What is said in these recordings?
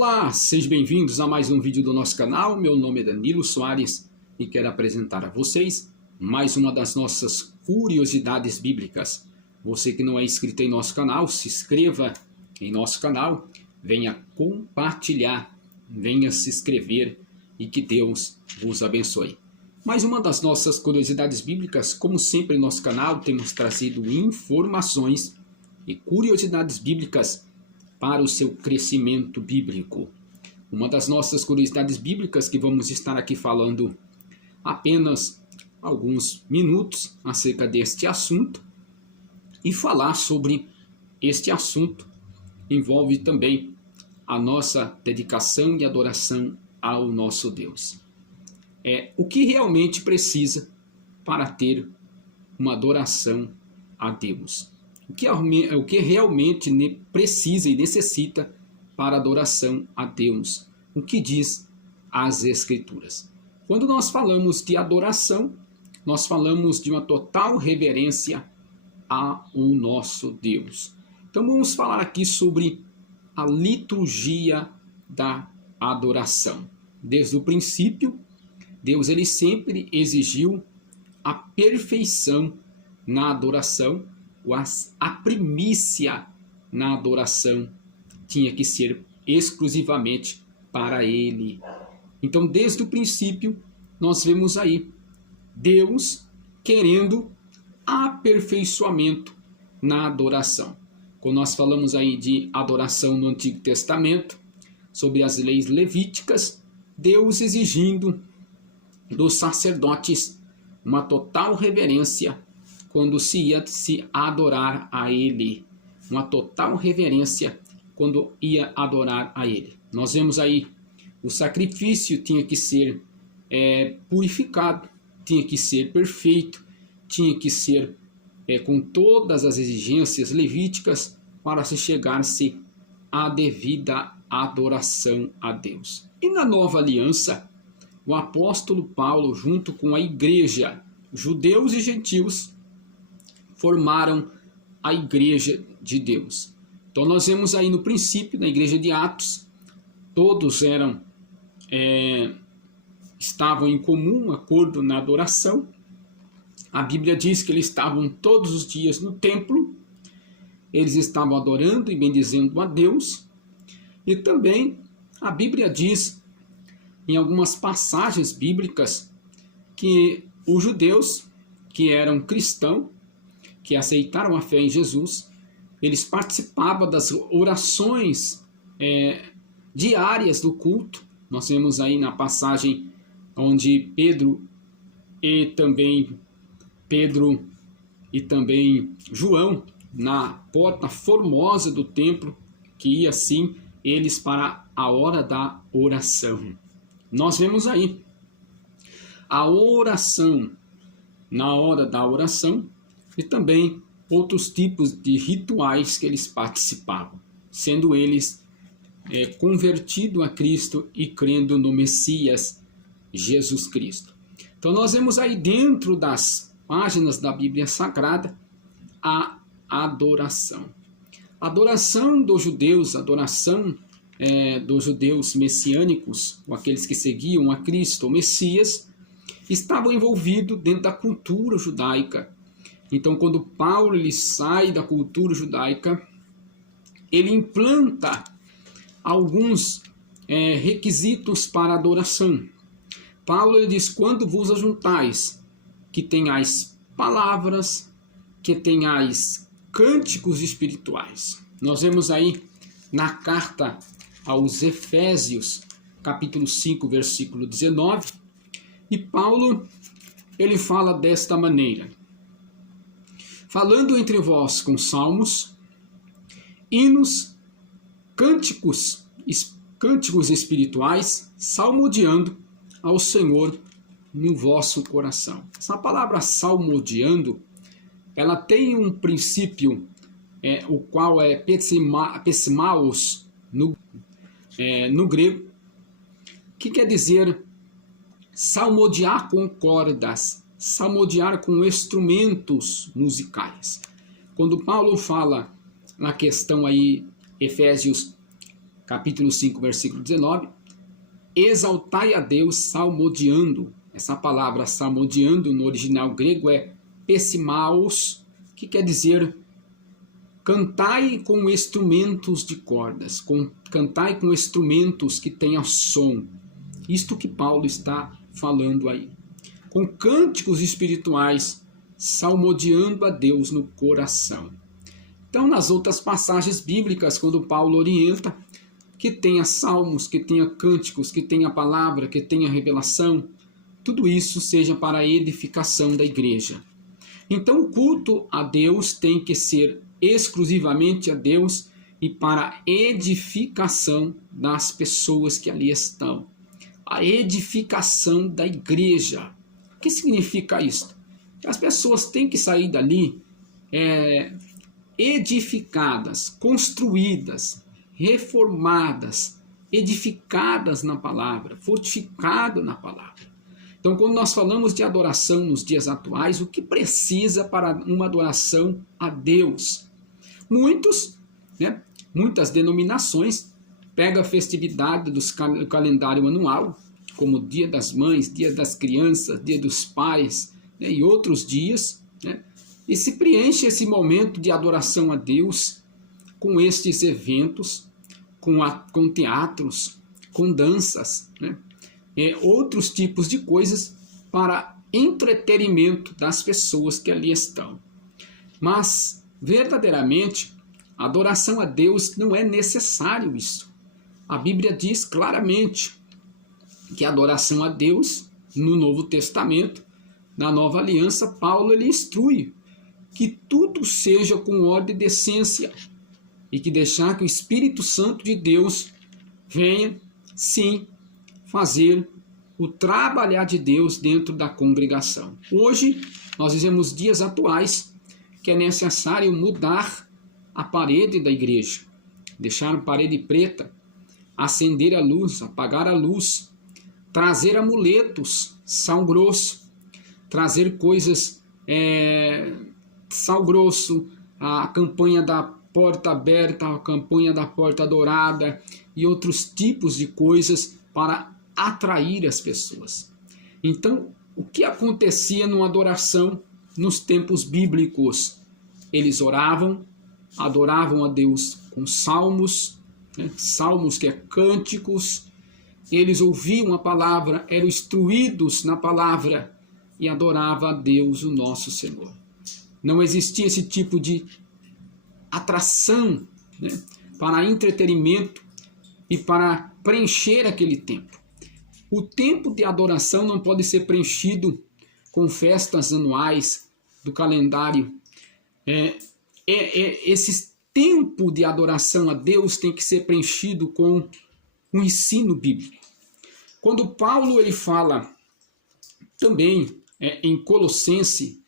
Olá, sejam bem-vindos a mais um vídeo do nosso canal. Meu nome é Danilo Soares e quero apresentar a vocês mais uma das nossas curiosidades bíblicas. Você que não é inscrito em nosso canal, se inscreva em nosso canal, venha compartilhar, venha se inscrever e que Deus vos abençoe. Mais uma das nossas curiosidades bíblicas, como sempre em nosso canal, temos trazido informações e curiosidades bíblicas para o seu crescimento bíblico. Uma das nossas curiosidades bíblicas que vamos estar aqui falando apenas alguns minutos acerca deste assunto, e falar sobre este assunto envolve também a nossa dedicação e adoração ao nosso Deus. O que realmente precisa para ter uma adoração a Deus. O que realmente precisa e necessita para adoração a Deus. O que diz as Escrituras. Quando nós falamos de adoração, nós falamos de uma total reverência ao nosso Deus. Então vamos falar aqui sobre a liturgia da adoração. Desde o princípio, Deus ele sempre exigiu a perfeição na adoração. A primícia na adoração tinha que ser exclusivamente para Ele. Então, desde o princípio, nós vemos aí Deus querendo aperfeiçoamento na adoração. Quando nós falamos aí de adoração no Antigo Testamento, sobre as leis levíticas, Deus exigindo dos sacerdotes uma total reverência quando se ia se adorar a Ele. Uma total reverência quando ia adorar a Ele. Nós vemos aí, o sacrifício tinha que ser purificado, tinha que ser perfeito, tinha que ser com todas as exigências levíticas para se chegar-se à devida adoração a Deus. E na nova aliança, o apóstolo Paulo, junto com a igreja, judeus e gentios, formaram a igreja de Deus. Então nós vemos aí no princípio, na igreja de Atos, todos estavam em comum acordo na adoração. A Bíblia diz que eles estavam todos os dias no templo, eles estavam adorando e bendizendo a Deus. E também a Bíblia diz, em algumas passagens bíblicas, que os judeus que eram cristãos, que aceitaram a fé em Jesus, eles participavam das orações diárias do culto. Nós vemos aí na passagem onde Pedro e também João, na porta formosa do templo, que ia assim eles para a hora da oração. Nós vemos aí a oração na hora da oração, e também outros tipos de rituais que eles participavam, sendo eles convertidos a Cristo e crendo no Messias Jesus Cristo. Então nós vemos aí dentro das páginas da Bíblia Sagrada a adoração. A adoração dos judeus, a adoração dos judeus messiânicos, ou aqueles que seguiam a Cristo, o Messias, estavam envolvidos dentro da cultura judaica. Então, quando Paulo ele sai da cultura judaica, ele implanta alguns requisitos para adoração. Paulo ele diz: quando vos ajuntais, que tenhais palavras, que tenhais cânticos espirituais. Nós vemos aí na carta aos Efésios, capítulo 5, versículo 19, e Paulo ele fala desta maneira: falando entre vós com salmos, hinos, cânticos espirituais, salmodiando ao Senhor no vosso coração. Essa palavra salmodiando, ela tem um princípio, o qual é pesimaos no grego, que quer dizer salmodiar com cordas, salmodiar com instrumentos musicais. Quando Paulo fala na questão aí, Efésios capítulo 5, versículo 19, exaltai a Deus salmodiando. Essa palavra salmodiando no original grego é pessimaos, que quer dizer cantai com instrumentos de cordas, cantai com instrumentos que tenham som. Isto que Paulo está falando aí. Com cânticos espirituais, salmodiando a Deus no coração. Então, nas outras passagens bíblicas, quando Paulo orienta que tenha salmos, que tenha cânticos, que tenha palavra, que tenha revelação, tudo isso seja para a edificação da igreja. Então, o culto a Deus tem que ser exclusivamente a Deus e para a edificação das pessoas que ali estão. A edificação da igreja. O que significa isso? As pessoas têm que sair dali edificadas, construídas, reformadas, edificadas na palavra, fortificadas na palavra. Então, quando nós falamos de adoração nos dias atuais, o que precisa para uma adoração a Deus? Muitas denominações pegam a festividade do calendário anual, como Dia das Mães, Dia das Crianças, Dia dos Pais, e outros dias, e se preenche esse momento de adoração a Deus com estes eventos, com teatros, com danças, outros tipos de coisas para entretenimento das pessoas que ali estão. Mas, verdadeiramente, a adoração a Deus não é necessário isso. A Bíblia diz claramente que a adoração a Deus, no Novo Testamento, na Nova Aliança, Paulo ele instrui que tudo seja com ordem e decência e que deixar que o Espírito Santo de Deus venha, sim, fazer o trabalhar de Deus dentro da congregação. Hoje, nós vivemos dias atuais que é necessário mudar a parede da igreja, deixar a parede preta, acender a luz, apagar a luz, trazer amuletos, sal grosso, trazer coisas, sal grosso, a campanha da porta aberta, a campanha da porta dourada e outros tipos de coisas para atrair as pessoas. Então, o que acontecia numa adoração nos tempos bíblicos? Eles oravam, adoravam a Deus com salmos, salmos que é cânticos, eles ouviam a palavra, eram instruídos na palavra e adoravam a Deus, o nosso Senhor. Não existia esse tipo de atração para entretenimento e para preencher aquele tempo. O tempo de adoração não pode ser preenchido com festas anuais do calendário. Esse tempo de adoração a Deus tem que ser preenchido com o ensino bíblico. Quando Paulo ele fala também em Colossenses,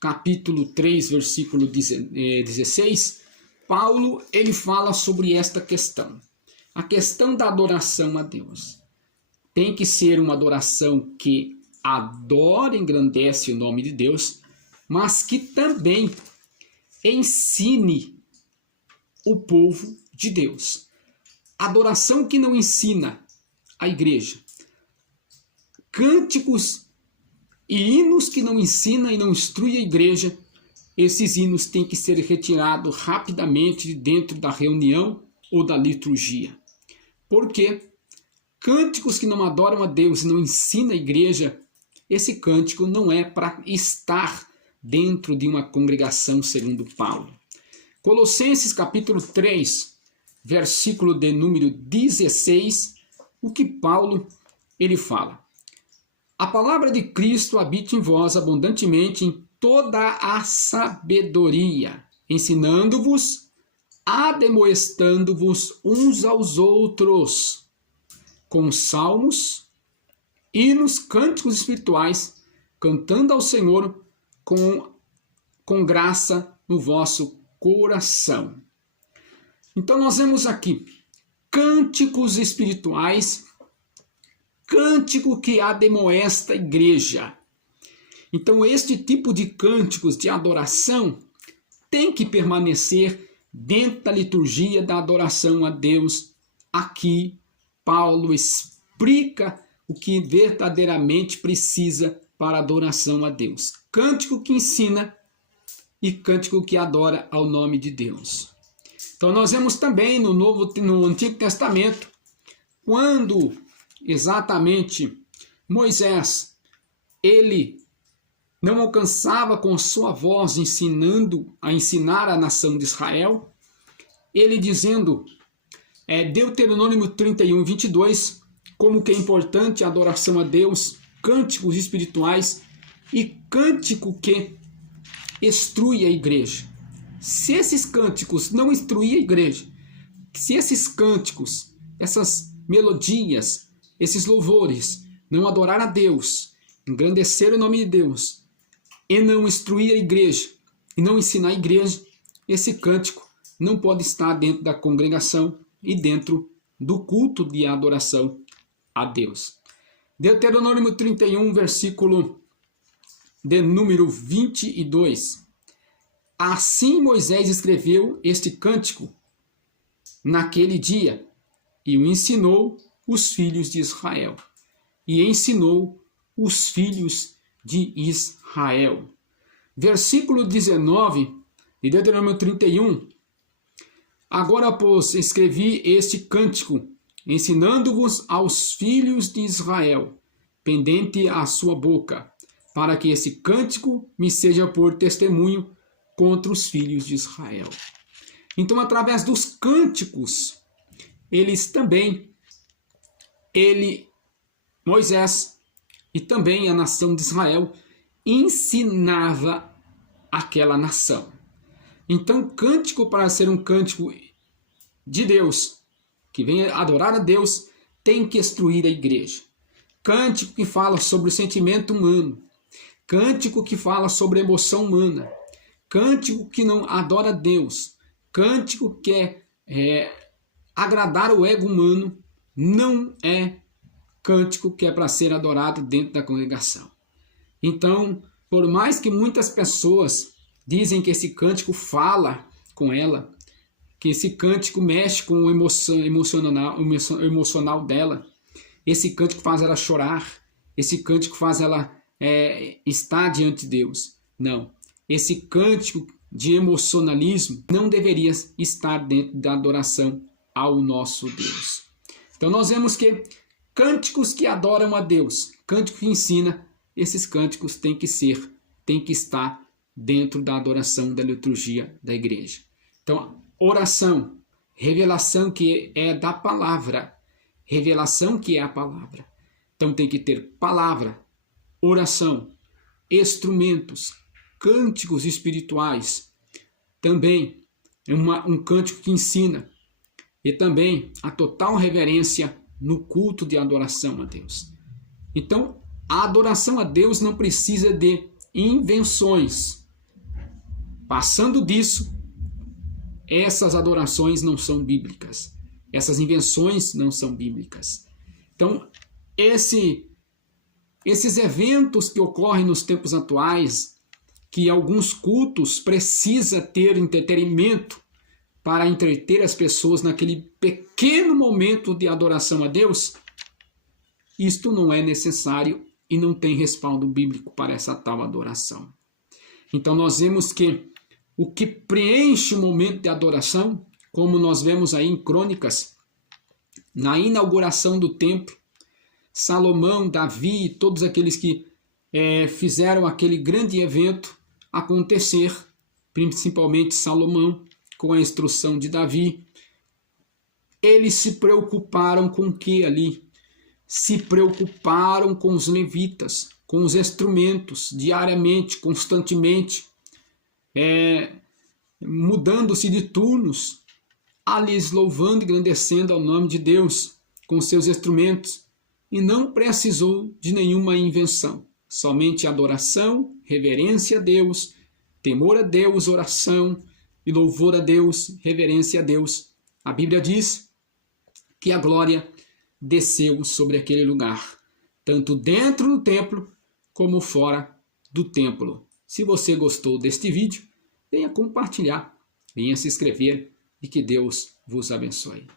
capítulo 3, versículo 16, Paulo ele fala sobre esta questão. A questão da adoração a Deus. Tem que ser uma adoração que adora e engrandece o nome de Deus, mas que também ensine o povo de Deus. Adoração que não ensina a igreja. Cânticos e hinos que não ensina e não instrui a igreja, esses hinos têm que ser retirados rapidamente de dentro da reunião ou da liturgia. Por quê? Cânticos que não adoram a Deus e não ensinam a igreja, esse cântico não é para estar dentro de uma congregação, segundo Paulo. Colossenses capítulo 3, versículo de número 16, o que Paulo ele fala. A palavra de Cristo habita em vós abundantemente em toda a sabedoria, ensinando-vos, admoestando-vos uns aos outros, com salmos, hinos, cânticos espirituais, cantando ao Senhor com graça no vosso coração. Então nós vemos aqui cânticos espirituais, cântico que admoesta a igreja. Então este tipo de cânticos de adoração tem que permanecer dentro da liturgia da adoração a Deus aqui Paulo explica o que verdadeiramente precisa para adoração a Deus. Cântico que ensina e cântico que adora ao nome de Deus. Então nós vemos também no Antigo Testamento, quando exatamente Moisés, ele não alcançava com sua voz a ensinar a nação de Israel, ele dizendo, Deuteronômio 31, 22, como que é importante a adoração a Deus, cânticos espirituais e cântico que instrui a igreja. Se esses cânticos não instruírem a igreja, se esses cânticos, essas melodias, esses louvores, não adorar a Deus, engrandecer o nome de Deus, e não instruir a igreja, e não ensinar a igreja, esse cântico não pode estar dentro da congregação e dentro do culto de adoração a Deus. Deuteronômio 31, versículo de número 22. Assim Moisés escreveu este cântico naquele dia e o ensinou os filhos de Israel. E ensinou os filhos de Israel. Versículo 19 de Deuteronômio 31. Agora, pois, escrevi este cântico, ensinando-vos aos filhos de Israel, pendente à sua boca, para que esse cântico me seja por testemunho contra os filhos de Israel. Então, através dos cânticos, Moisés e também a nação de Israel ensinava aquela nação. Então, cântico, para ser um cântico de Deus, que vem adorar a Deus, tem que instruir a igreja. Cântico que fala sobre o sentimento humano, cântico que fala sobre a emoção humana, cântico que não adora a Deus, cântico que agradar o ego humano, não é cântico que é para ser adorado dentro da congregação. Então, por mais que muitas pessoas dizem que esse cântico fala com ela, que esse cântico mexe com o emocional dela, esse cântico faz ela chorar, esse cântico faz ela estar diante de Deus. Não, esse cântico de emocionalismo não deveria estar dentro da adoração ao nosso Deus. Então nós vemos que cânticos que adoram a Deus, cântico que ensina, esses cânticos têm que estar dentro da adoração da liturgia da igreja. Então, oração, revelação que é da palavra, revelação que é a palavra. Então tem que ter palavra, oração, instrumentos, cânticos espirituais, também um cântico que ensina, e também a total reverência no culto de adoração a Deus. Então, a adoração a Deus não precisa de invenções. Passando disso, essas adorações não são bíblicas. Essas invenções não são bíblicas. Então, esses eventos que ocorrem nos tempos atuais, que alguns cultos precisam ter entretenimento para entreter as pessoas naquele pequeno momento de adoração a Deus, isto não é necessário e não tem respaldo bíblico para essa tal adoração. Então nós vemos que o que preenche o momento de adoração, como nós vemos aí em Crônicas, na inauguração do templo, Salomão, Davi e todos aqueles que fizeram aquele grande evento acontecer, principalmente Salomão, com a instrução de Davi, eles se preocuparam com o que ali? Se preocuparam com os levitas, com os instrumentos, diariamente, constantemente, mudando-se de turnos, ali louvando e engrandecendo ao nome de Deus com seus instrumentos, e não precisou de nenhuma invenção, somente adoração, reverência a Deus, temor a Deus, oração e louvor a Deus, reverência a Deus. A Bíblia diz que a glória desceu sobre aquele lugar, tanto dentro do templo como fora do templo. Se você gostou deste vídeo, venha compartilhar, venha se inscrever e que Deus vos abençoe.